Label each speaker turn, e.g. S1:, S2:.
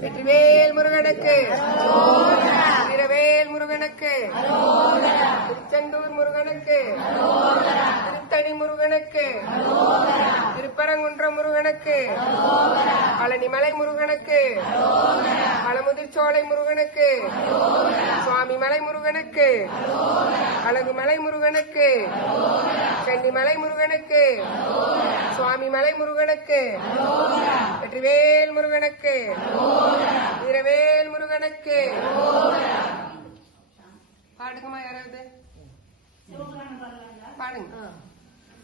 S1: வெற்றிவேல் முருகனுக்கு வீரவேல் முருகனுக்கு திருச்செந்தூர் முருகனுக்கு முருகனுக்கு. திருப்பரங்குன்றம் முருகனுக்கு. பழனிமலை முருகனுக்கு. பழமுதிர்ச்சோலை முருகனுக்கு. சுவாமிமலை முருகனுக்கு. அழகுமலை முருகனுக்கு. சென்னிமலை முருகனுக்கு. சுவாமிமலை முருகனுக்கு. வெற்றிவேல் முருகனுக்கு. வீரவேல் முருகனுக்கு. பாடுங்கம்மா யாராவது? பாடுங்க.